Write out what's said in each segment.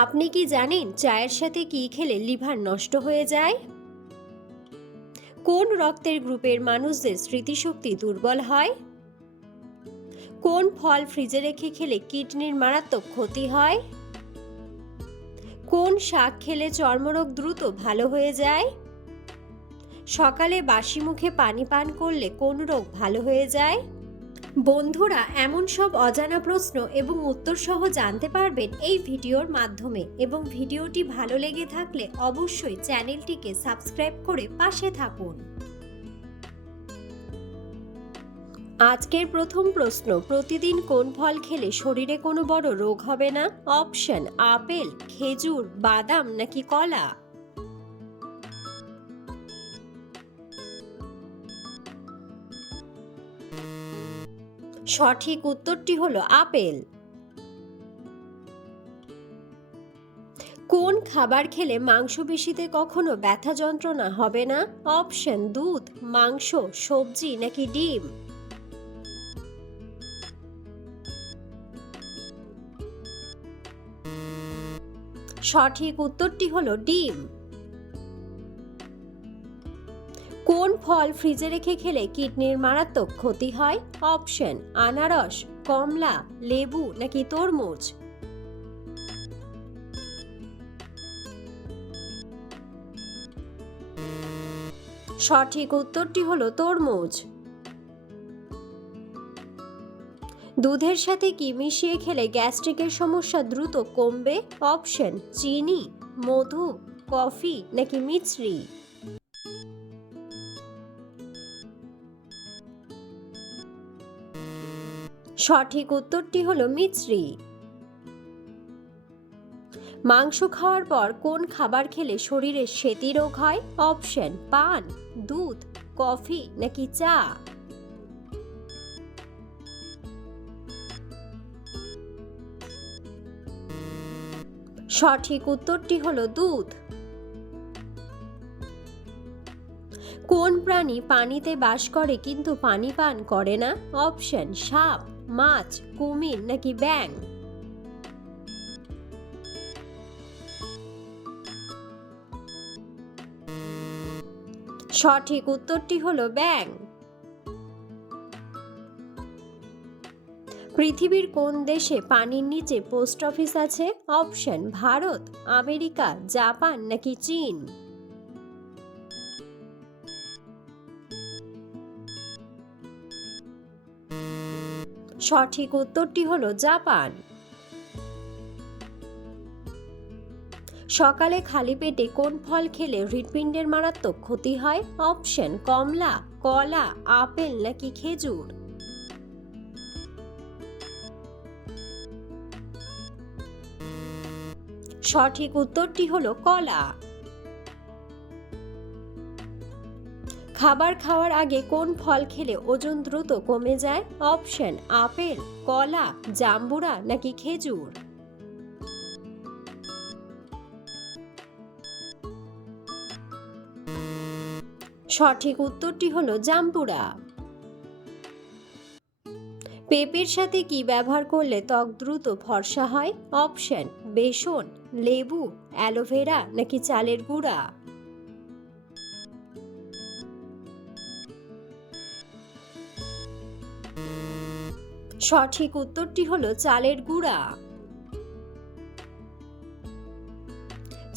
আপনি কি জানেন চায়ের সাথে কি খেলে লিভার নষ্ট হয়ে যায়? কোন রক্তের গ্রুপের মানুষদের স্মৃতিশক্তি দুর্বল হয়? কোন ফল ফ্রিজে রেখে খেলে কিডনির মারাত্মক ক্ষতি হয়? কোন শাক খেলে চর্মরোগ দ্রুত ভালো হয়ে যায়? সকালে বাসি মুখে পানি পান করলে কোন রোগ ভালো হয়ে যায়? বন্ধুরা, এমন সব অজানা প্রশ্ন এবং উত্তর সহ জানতে পারবেন এই ভিডিওর মাধ্যমে, এবং ভিডিওটি ভালো লেগে থাকলে অবশ্যই চ্যানেলটিকে সাবস্ক্রাইব করে পাশে থাকুন। আজকের প্রথম প্রশ্ন, প্রতিদিন কোন ফল খেলে শরীরে কোনো বড় রোগ হবে না? অপশন: আপেল, খেজুর, বাদাম নাকি কলা? সঠিক উত্তরটি হলো আপেল। কোন খাবার খেলে মাংসপেশিতে কখনো ব্যথা যন্ত্রণা হবে না? অপশন: দুধ, মাংস, সবজি নাকি ডিম? সঠিক উত্তরটি হলো ডিম। কোন ফল ফ্রিজে রেখে খেলে কিডনির মারাত্মক ক্ষতি হয়? অপশন: আনারস, কমলা, লেবু নাকি তরমুজ? সঠিক উত্তরটি হলো তরমুজ। দুধের সাথে কি মিশিয়ে খেলে গ্যাস্ট্রিকের সমস্যা দ্রুত কমবে? অপশন: চিনি, মধু, কফি নাকি মিছরি? সঠিক উত্তরটি হলো মিছরি। মাংস খাওয়ার পর কোন খাবার খেলে শরীরে সেতি রোগ হয়? অপশন: পান, দুধ, কফি নাকি চা? সঠিক উত্তরটি হলো দুধ। কোন প্রাণী পানিতে বাস করে কিন্তু পানি পান করে না? অপশন: সাপ, মাছ, কুমির নাকি ব্যাঙ? সঠিক উত্তরটি হলো ব্যাঙ। পৃথিবীর কোন দেশে পানির নিচে পোস্ট অফিস আছে? অপশন: ভারত, আমেরিকা, জাপান নাকি চীন? সঠিক উত্তরটি হলো জাপান। সকালে খালি পেটে কোন ফল খেলে হৃৎপিণ্ডের মারাত্মক ক্ষতি হয়? অপশন: কমলা, কলা, আপেল নাকি খেজুর? সঠিক উত্তরটি হলো কলা। খাবার খাওয়ার আগে কোন ফল খেলে ওজন দ্রুত কমে যায়? অপশন: আপেল, কলা, জাম্বুরা নাকি খেজুর? সঠিক উত্তরটি হলো জাম্বুরা। পেঁপের সাথে কি ব্যবহার করলে ত্বক দ্রুত ফর্সা হয়? অপশন: বেসন, লেবু, অ্যালোভেরা নাকি চালের গুঁড়া? সঠিক উত্তরটি হলো চালের গুঁড়া।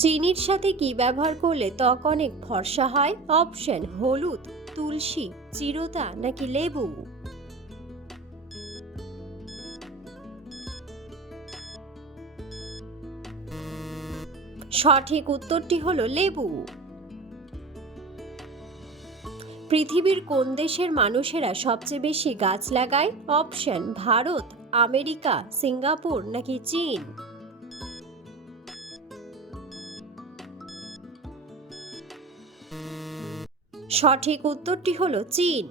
চিনির সাথে কি ব্যবহার করলে ত্বক অনেক ফর্সা হয়? অপশন: হলুদ, তুলসী, চিরতা নাকি লেবু? সঠিক উত্তরটি হলো লেবু। পৃথিবীর কোন দেশের মানুষেরা সবচেয়ে বেশি গাছ লাগায়? অপশন: ভারত, আমেরিকা, সিঙ্গাপুর নাকি চীন? সঠিক উত্তরটি হলো চীন।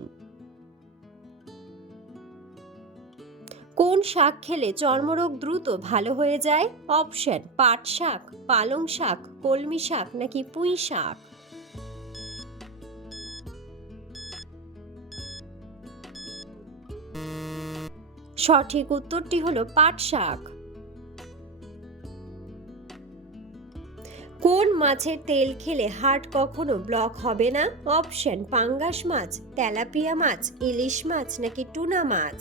কোন শাক খেলে চর্মরোগ দ্রুত ভালো হয়ে যায়? অপশন: পাট শাক, পালং শাক, কলমি শাক নাকি পুঁই শাক? সঠিক উত্তরটি হলো পাট শাক। কোন মাছের তেল খেলে হার্ট কখনো ব্লক হবে না? অপশন পাঙ্গাস মাছ, তেলাপিয়া মাছ, ইলিশ মাছ নাকি টুনা মাছ?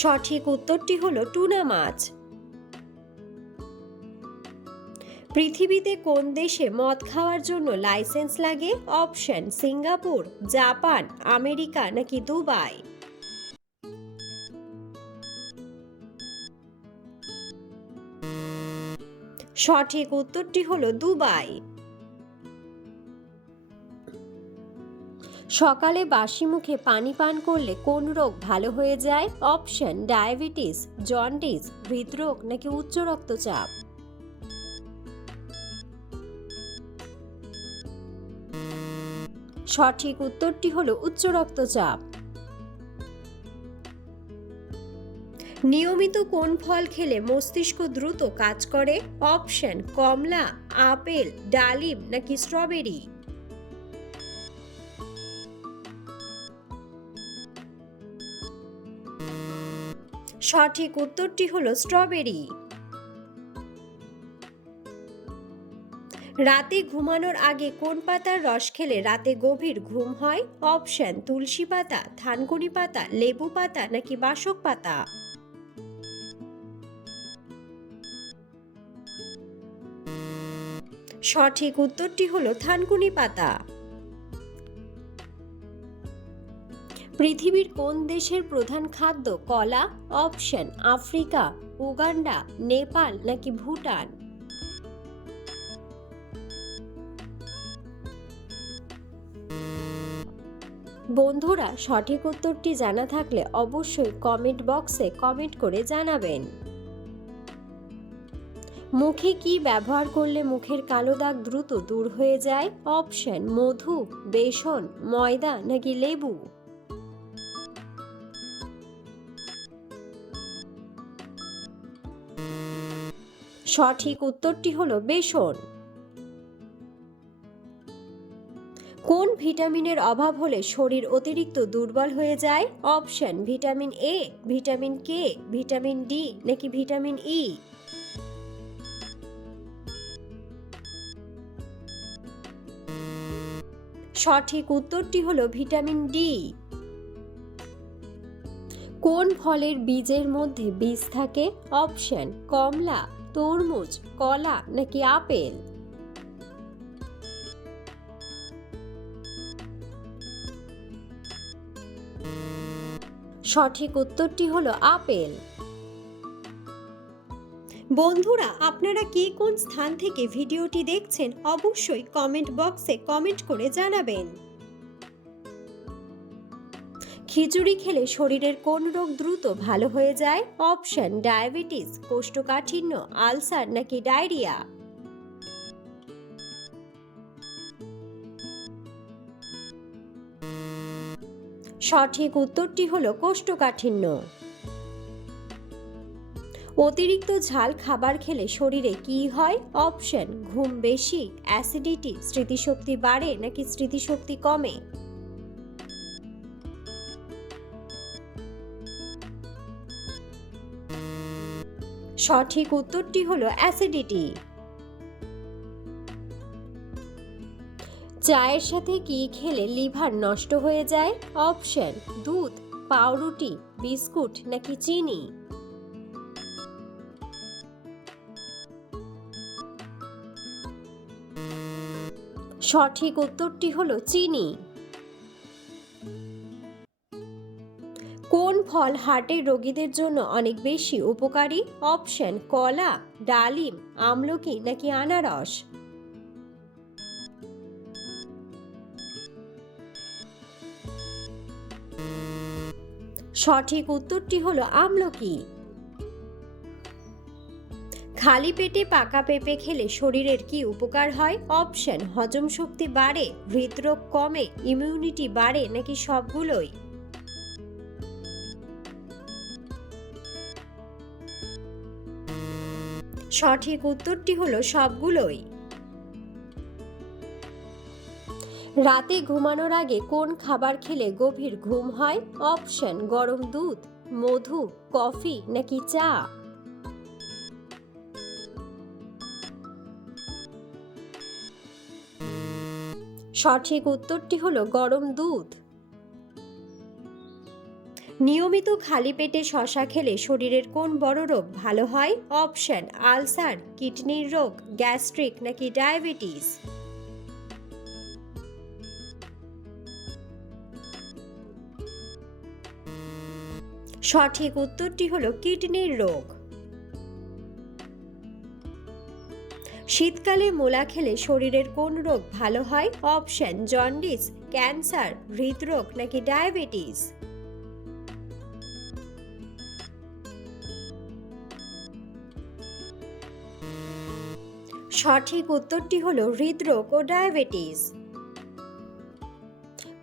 সঠিক উত্তরটি হলো টুনা মাছ। পৃথিবীতে কোন দেশে মদ খাওয়ার জন্য লাইসেন্স লাগে? অপশন সিঙ্গাপুর, জাপান, আমেরিকা নাকি দুবাই? সঠিক উত্তরটি হলো দুবাই। সকালে বাসি মুখে পানি পান করলে কোন রোগ ভালো হয়ে যায়? অপশন ডায়াবেটিস, জন্ডিস, হৃদরোগ নাকি উচ্চ রক্তচাপ? সঠিক উত্তরটি হলো উচ্চ রক্তচাপ। নিয়মিত কোন ফল খেলে মস্তিষ্ক দ্রুত কাজ করে? অপশন কমলা, আপেল, ডালিম নাকি স্ট্রবেরি? সঠিক উত্তরটি হলো স্ট্রবেরি। রাতে ঘুমানোর আগে কোন পাতার রস খেলে রাতে গভীর ঘুম হয়? অপশন তুলসী পাতা, থানকুনি পাতা, লেবু পাতা নাকি বাসক পাতা? সঠিক উত্তরটি হলো থানকুনি পাতা। পৃথিবীর কোন দেশের প্রধান খাদ্য কলা? অপশন আফ্রিকা, উগান্ডা, নেপাল নাকি ভুটান? বন্ধুরা, সঠিক উত্তরটি জানা থাকলে অবশ্যই কমেন্ট বক্সে কমেন্ট করে জানাবেন। মুখে কি ব্যবহার করলে মুখের কালো দাগ দ্রুত দূর হয়ে যায়? অপশন মধু, বেসন, ময়দা নাকি লেবু? সঠিক উত্তরটি হলো বেসন। কোন ভিটামিনের অভাব হলে শরীর অতিরিক্ত দুর্বল হয়ে যায়? Option vitamin A, vitamin K, vitamin D নাকি ভিটামিন ই? সঠিক উত্তরটি হলো ভিটামিন ডি। কোন ফলের বীজের মধ্যে বীজ থাকে? অপশন কমলা, তরমুজ, কলা নাকি আপেল? সঠিক উত্তরটি হলো আপেল। বন্ধুরা, আপনারা কে কোন স্থান থেকে ভিডিওটি দেখছেন অবশ্যই কমেন্ট বক্সে কমেন্ট করে জানাবেন। খিচুড়ি খেলে শরীরের কোন রোগ দ্রুত ভালো হয়ে যায়? অপশন ডায়াবেটিস, কোষ্ঠকাঠিন্য, আলসার নাকি ডায়রিয়া? সঠিক উত্তরটি হলো কোষ্ঠকাঠিন্য। অতিরিক্ত ঝাল খাবার খেলে শরীরে কি হয়? অপশন ঘুম বেশি, অ্যাসিডিটি, স্মৃতিশক্তি বাড়ে নাকি স্মৃতিশক্তি কমে? সঠিক উত্তরটি হলো অ্যাসিডিটি। চায়ের সাথে কি খেলে লিভার নষ্ট হয়ে যায়? অপশন দুধ, পাউরুটি, বিস্কুট নাকি চিনি? সঠিক উত্তরটি হলো চিনি। কোন ফল হার্টের রোগীদের জন্য অনেক বেশি উপকারী? অপশন কলা, ডালিম, আমলকি নাকি আনারস? সঠিক উত্তরটি হলো আমলকি। খালি পেটে পাকা পেঁপে খেলে শরীরের কি উপকার হয়? অপশন হজম শক্তি বাড়ে, হৃদরোগ কমে, ইমিউনিটি বাড়ে নাকি সবগুলোই? সঠিক উত্তরটি হলো সবগুলোই। রাতে ঘুমানোর আগে কোন খাবার খেলে গভীর ঘুম হয়? অপশন গরম দুধ, মধু, কফি নাকি চা? সঠিক উত্তরটি হলো গরম দুধ। নিয়মিত খালি পেটে শসা খেলে শরীরের কোন বড় রোগ ভালো হয়? অপশন: আলসার, কিডনির রোগ, গ্যাস্ট্রিক নাকি ডায়াবেটিস? সঠিক উত্তরটি হলো কিডনির রোগ। শীতকালে মূলা খেলে শরীরের কোন রোগ ভালো হয়? অপশন: জন্ডিস, ক্যান্সার, হৃদরোগ নাকি ডায়াবেটিস? সঠিক উত্তরটি হলো হৃদরোগ ও ডায়াবেটিস।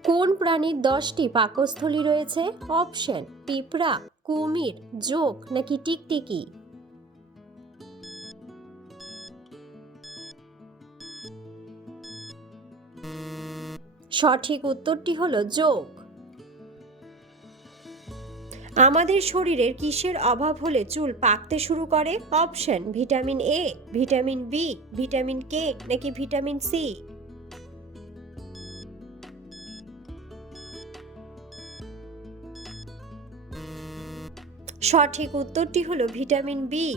কোন প্রাণীর 10টি পাকস্থলী রয়েছে? অপশন: পিঁপড়া, কুমির, জোঁক নাকি টিকটিকি? সঠিক উত্তরটি হলো জোঁক। আমাদের শরীরের কিসের অভাব হলে চুল পাকতে শুরু করে? Option: vitamin A, vitamin B, vitamin K নাকি ভিটামিন সি? সঠিক উত্তরটি হলো ভিটামিন বি।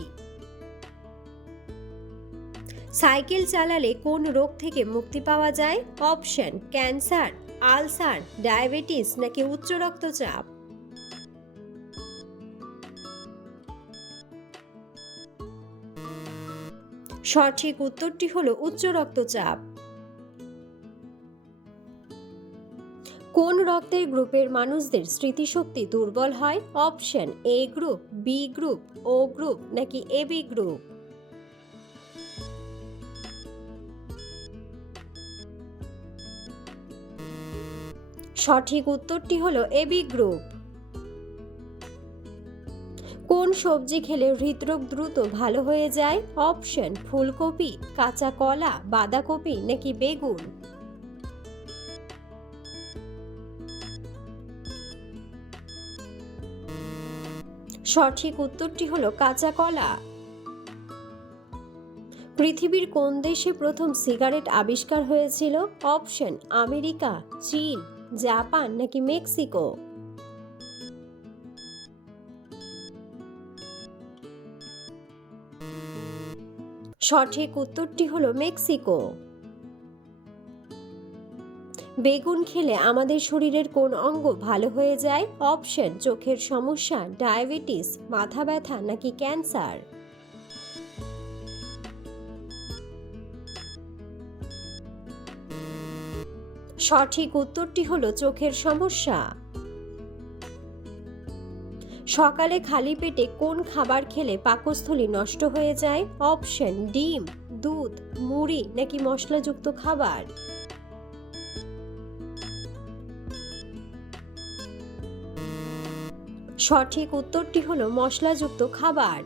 সাইকেল চালালে কোন রোগ থেকে মুক্তি পাওয়া যায়? অপশন: ক্যান্সার, আলসার, ডায়াবেটিস নাকি উচ্চ রক্তচাপ? সঠিক উত্তরটি হলো উচ্চ রক্তচাপ। কোন রক্তের গ্রুপের মানুষদের স্মৃতিশক্তি দুর্বল হয়? অপশন: এ গ্রুপ, বি গ্রুপ, ও গ্রুপ নাকি এবি গ্রুপ? সঠিক উত্তরটি হলো এবি গ্রুপ। কোন সবজি খেলে হৃদরোগ দ্রুত ভালো হয়ে যায়? অপশন: ফুলকপি, কাঁচা কলা, বাঁধাকপি নাকি বেগুন? সঠিক উত্তরটি হলো কাঁচা কলা। পৃথিবীর কোন দেশে প্রথম সিগারেট আবিষ্কার হয়েছিল? অপশন: আমেরিকা, চীন, জাপান নাকি মেক্সিকো? সঠিক উত্তরটি হলো মেক্সিকো। বেগুন খেলে আমাদের শরীরের কোন অঙ্গ ভালো হয়ে যায়? অপশন: চোখের সমস্যা, ডায়াবেটিস, মাথা ব্যথা নাকি ক্যান্সার? সঠিক উত্তরটি হলো চোখের সমস্যা। সকালে খালি পেটে কোন খাবার খেলে পাকস্থলী নষ্ট হয়ে যায়? অপশন: ডিম, দুধ, মুড়ি নাকি মশলাযুক্ত খাবার? সঠিক উত্তরটি হলো মশলাযুক্ত খাবার।